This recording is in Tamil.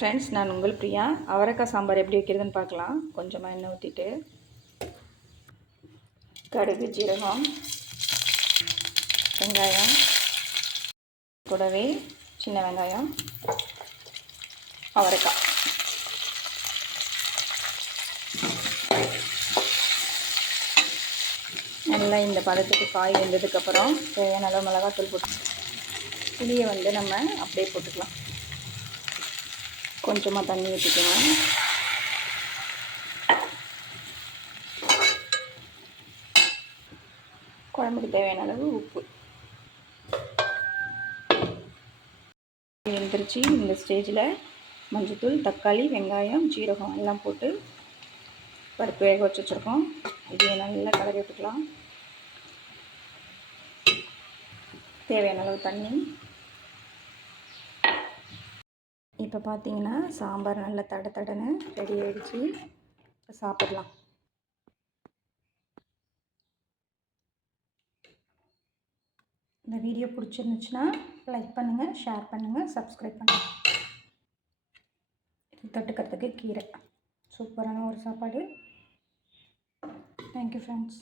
ஃப்ரெண்ட்ஸ் நான் உங்கள் பிரியா. அவரைக்காய் சாம்பார் எப்படி வைக்கிறதுன்னு பார்க்கலாம். கொஞ்சமாக எண்ணெய் ஊற்றிட்டு கடுகு ஜீரகம் வெங்காயம் கூடவே சின்ன வெங்காயம் அவரைக்காய். நல்லா இந்த பதத்துக்கு காய் வெந்ததுக்கப்புறம் தேவையான அளவு மிளகாத்தூள் போட்டு புளியை வந்து நம்ம அப்படியே போட்டுக்கலாம். கொஞ்சமாக தண்ணி ஊற்றிக்கணும் குழம்புக்கு தேவையான அளவு உப்பு. எழுந்திரிச்சு இந்த ஸ்டேஜில் மஞ்சத்தூள் தக்காளி வெங்காயம் ஜீரகம் எல்லாம் போட்டு பருப்பு வேக வச்சு வச்சுருக்கோம். இதையே நல்லா கலரி விட்டுக்கலாம். தேவையான அளவு தண்ணி. இப்போ பார்த்தீங்கன்னா சாம்பார் நல்லா தட தடன்னு ரெடி ஆகிடுச்சு இப்போ சாப்பிட்லாம். இந்த வீடியோ பிடிச்சிருந்துச்சுன்னா லைக் பண்ணுங்கள் ஷேர் பண்ணுங்கள் சப்ஸ்கிரைப் பண்ணுங்கள் இது தொட்டுக்கிறதுக்கு கீரை. சூப்பரான ஒரு சாப்பாடு. Thank you friends